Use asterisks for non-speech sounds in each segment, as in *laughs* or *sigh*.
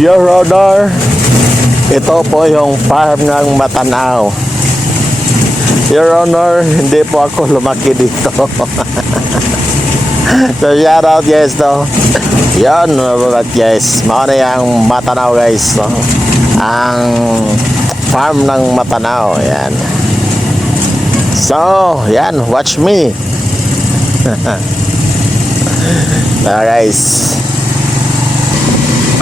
Your Honor, ito po yung farm ng Matanaw. Your Honor, hindi po ako lumaki dito. *laughs* so shout out guys to. Yan, but guys, mga na yung Matanaw guys. No? Ang farm ng Matanaw. Yan. So, yan, watch me. *laughs* Tara guys.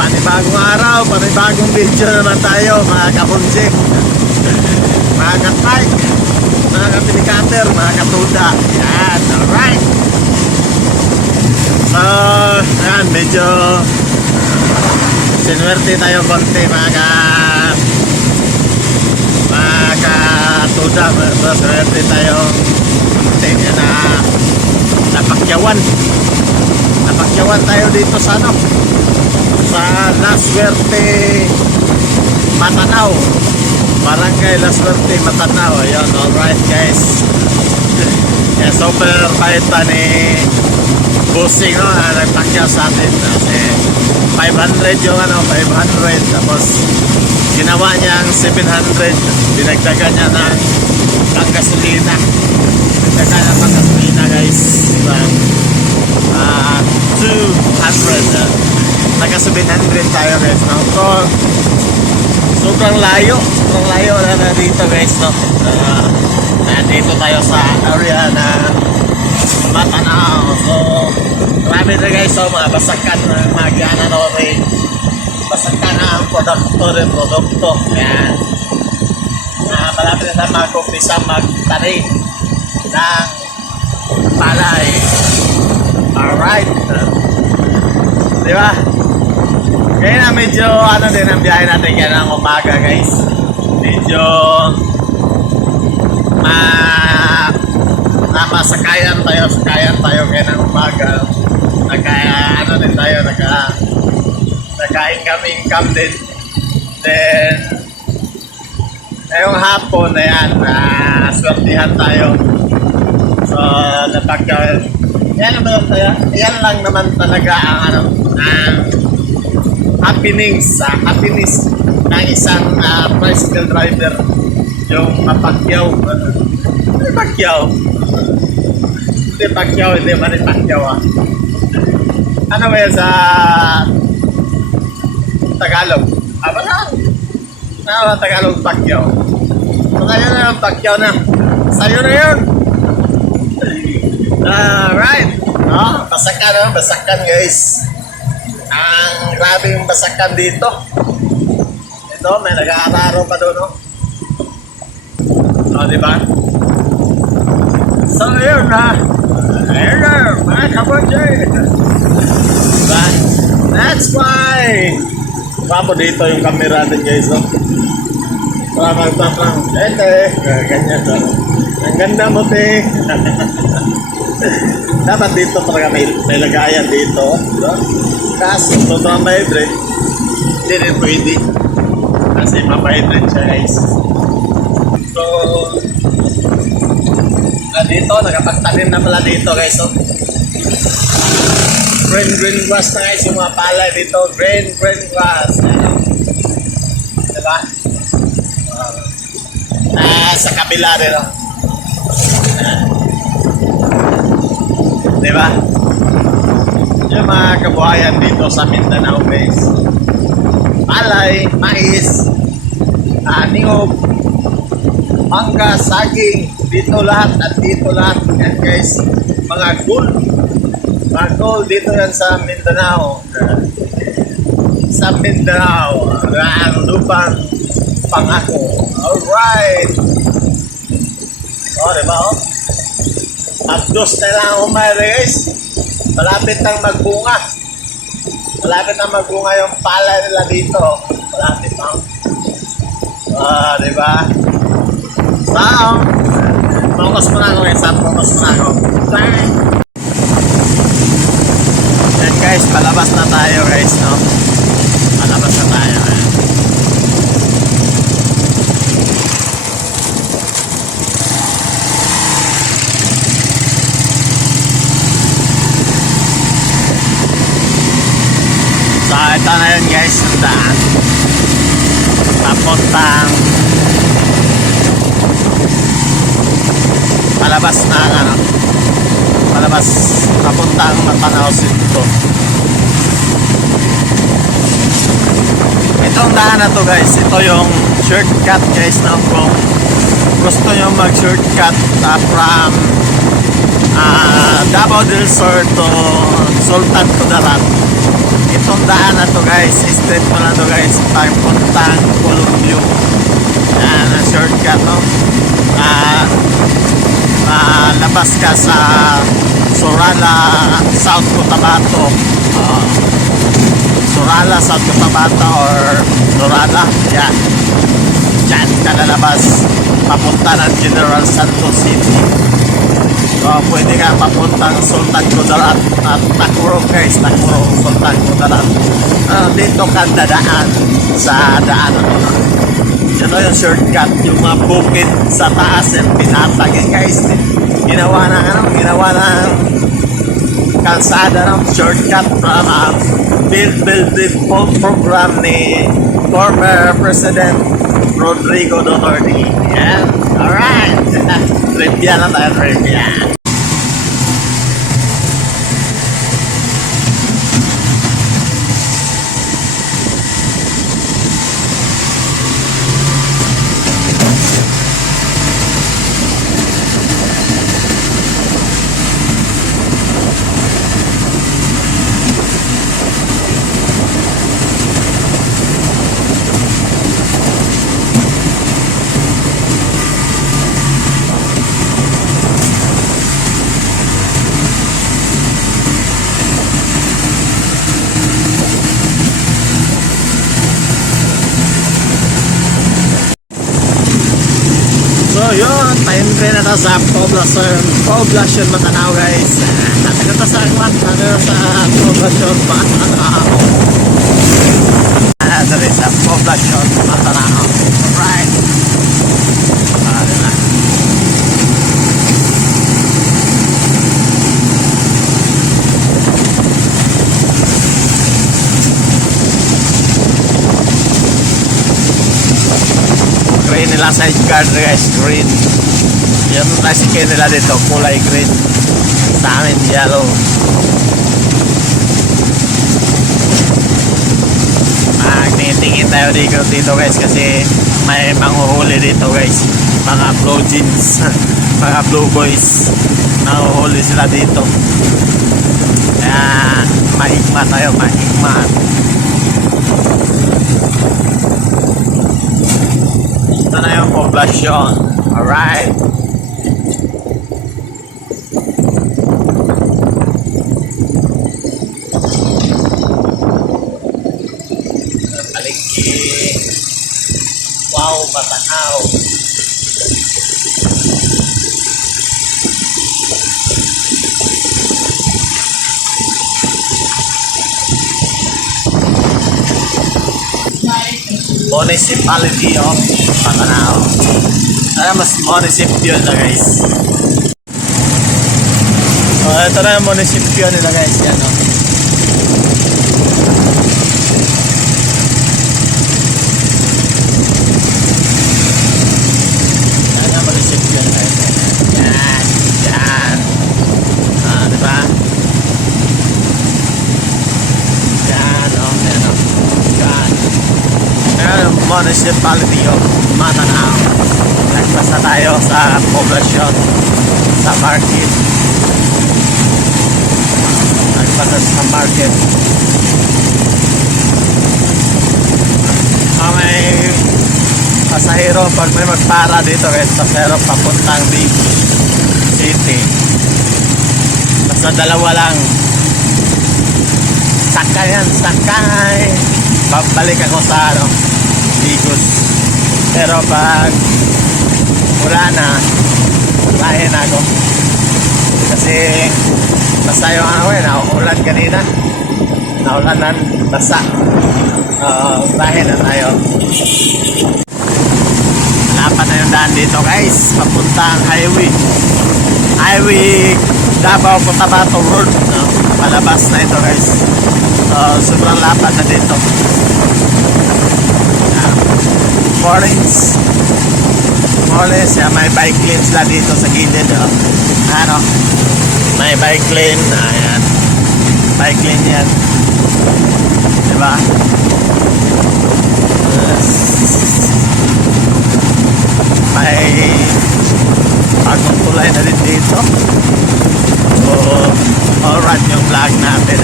Panibagong araw, panibagong video naman tayo mga kabunjik. Mga katike, mga kapilikater, mga katuda. Yan, alright. So, yan, medyo sinuwerte tayo konti mga ka mga katuda. Medyo sinuwerte tayo konti na napakyawan. Napakyawan tayo dito sa ano, sa La Suerte Matanaw Barangay La Suerte Matanaw ayun alright guys. Yeah, super bait pa ni Busing no, na nagpakyaw sa atin kasi 500 yung ano 500 tapos ginawa niya ang 700 dinagdagan niya ng panggasolina. Dinagdagan ng panggasolina guys. Diba? Ah, 200 uh, naka 700 tayo guys no? so sobrang layo sobrang layo na, na dito guys no? uh, nandito tayo sa area na Matanaw so marami na guys so mga basakan na mga ano rin basakan na ang produkto rin produkto yan na malapit na tayo mag-umpisa magtanim ng palay Alright. Di ba? Kaya na medyo ano din ang biyahe natin kaya ng umaga guys. Medyo ma masakayan tayo, sakayan tayo kaya ng umaga. Nagka ano din tayo, nagka nagka-income income din. Then ngayong hapon na yan, swertihan tayo. So, napagka yan? Yan lang naman talaga ang ano, ang happenings, sa happiness ng isang uh, tricycle driver yung mapakyaw. Hindi pakyaw. Hindi pakyaw, hindi man pakyaw ah. Ano ba yan sa Tagalog? Ah, ba lang? Ano ba Tagalog pakyaw? Sa'yo na yung pakyaw na. Sa'yo na yun. Alright. Ah, basakan oh, basakan guys. Ang grabe basakan dito. Ito, may nag-aararo pa doon, no? Oh, di ba? So, yun na. Ayun na, mga kabodjay. Diba? That's why. Papo dito yung camera din guys, no? Para magpapang, ete, ganyan, no? Ang ganda mo, te. *laughs* Dapat dito talaga may, may lagayan dito. No? Kaso, maedre, hindi rin pwede. Kasi rin siya guys. So, na dito, nakapagtanim na pala dito guys. So, green green grass na guys yung mga palay dito. Green green grass. Diba? Ah, sa kabila rin. Oh. Di ba? Mga kabuhayan dito sa Mindanao guys. Palay, mais, niyog, mangga, saging, dito lahat at dito lahat. Yan guys, mga gold. Mga gold dito yan sa Mindanao. Sa Mindanao, ang lupang pangako. Alright! Oh, di ba oh? At dos na lang guys. Malapit nang magbunga. Malapit nang magbunga yung pala nila dito. Malapit na. Ah, di ba? Wow! Focus mo na ako guys. Focus mo na ako. Bye! Yan guys, palabas na tayo guys, no? Palabas na tayo. Ayan. Sa ito daan. Papuntang palabas na ano, palabas papuntang Matanaw City. Itong daan na to guys, ito yung shortcut guys na kung gusto nyo mag shortcut uh, from uh, Davao del Sur to Sultan Kudarat. Itong daan na to guys, straight mo na to guys, papuntang Columbio. Yan, ang shortcut no. Ah, uh, labas ka sa Sorala, South Cotabato. Uh, Sorala, South Cotabato or Sorala. Yan. Yan ka lalabas. Papunta ng General Santos City. So, pwede ka papuntang Sultan Kudarat at Takurog guys, Takurog, Sultan Kudarat. Uh, dito ka dadaan sa daan ano na. Ito yung shortcut, yung mga bukid sa taas yung pinatagin guys. Ginawa na ano, ginawa na kalsada ng shortcut from uh, Build Build Build program ni former President Rodrigo Duterte. Yan. Alright. *laughs* na tayo, trivia. So train na to sa Poblacion, Poblacion Matanaw guys. Natin na to sa Kwan, ano sa Poblacion Matanaw. Ah, sorry, sa Poblacion Matanaw. Alright. Nila guard guys, green. Yung tricycle nila dito, kulay green. Sa amin, yellow. Magtingin tayo dito, dito guys kasi may manguhuli dito guys. Mga blue jeans, *laughs* mga blue boys. Nanguhuli sila dito. Kaya mahigma tayo, mahigma. Ito na yung poblasyon. Alright. Palengke. Wow, Batanaw. Municipality of Batanaw. Ano mas municipio na guys. So, ito na yung municipio nila guys. Yan o. Ano yung municipio nila guys. Yan. Yan. Ah, di ba? Yan o. Yan o. Yan. Ayan, municipality of Matanao. Nagpas na tayo sa poblasyon, sa market. Nagpas na sa market. Ah, may pasahero, pag may magpara dito, guys, pasahero papuntang Big City. Basta dalawa lang. Sakay yan, sakay. Babalik ako sa ano, Bigos. Pero pag wala na, lahi na ako. Kasi basta yung ano eh, nauulan kanina. Naulanan, basta. Uh, lahi na tayo. Lapat na yung daan dito guys, papuntang highway. Highway Davao Cotabato Road. No? palabas na ito guys. So, sobrang lapad na dito. Mornings. Mornings, yan, may bike lane sila dito sa gilid. Oh. Ano? May bike lane. Ayan. Bike lane yan. Diba? May bagong tulay na rin dito. So, alright yung vlog natin.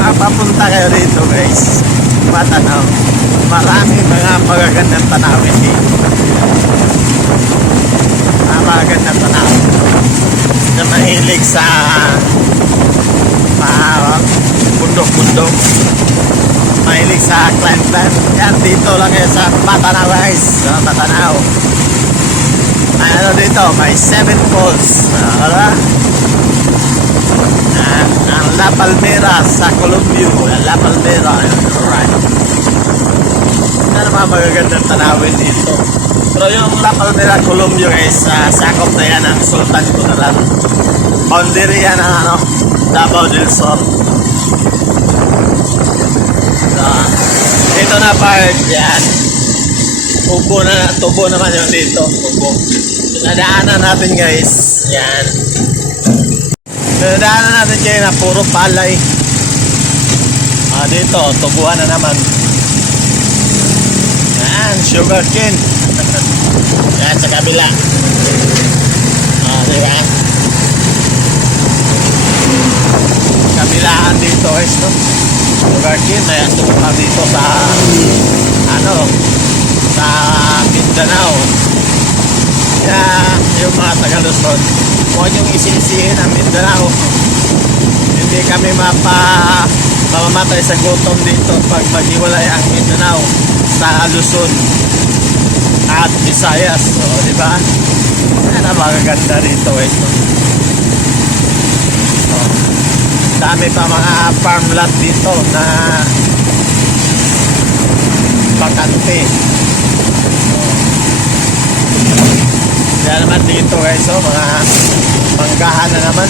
Ah, papunta kayo rito guys. Matanaw. Marami mga magagandang tanawin dito. Mga magagandang tanawin. Na mahilig sa mga bundok-bundok. Mahilig sa climb-climb. Yan, dito lang yan sa Matanaw guys. Sa Matanaw. Ano dito, may seven falls. Uh, ang, ang La Palmera sa Columbio. Ang La Palmera. Alright. Ang mga magagandang tanawin dito. Pero yung La Palmera, Columbio guys, uh, sakop na yan ang Sultan Kudarat. Boundary yan ang ano, Davao del Sur. So, dito na part yan. Tubo na, tubo naman yung dito. Tubo. Nadaanan natin guys. Yan. Nadaanan natin kayo na puro palay. Ah, dito, tubuhan na naman. Yan, sugar cane. *laughs* Yan, sa kabila. Ah, di ba? Kabilaan dito guys, no? Sugar cane, may tubuhan dito sa ano, sa Mindanao. Kaya yung mga taga Luzon, huwag yung isinisihin ang Mindanao. Hindi kami mapa mamamatay sa gutom dito pag maghiwalay ang Mindanao sa Luzon at Visayas. So, di ba? Yan ang magaganda rito. Ito. So, dami pa mga farmland dito na bakante. Kaya naman dito guys, oh, mga manggahan na naman.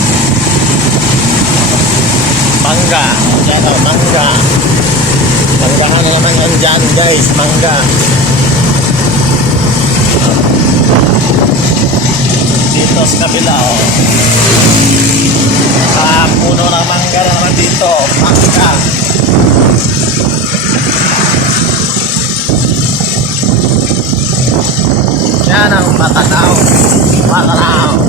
Mangga. Yan oh, mangga. Manggahan na naman yan dyan guys, mangga. Dito sa kabila, oh. Ah, puno ng mangga na naman dito. Mangga. Yan ang matatao. Matatao.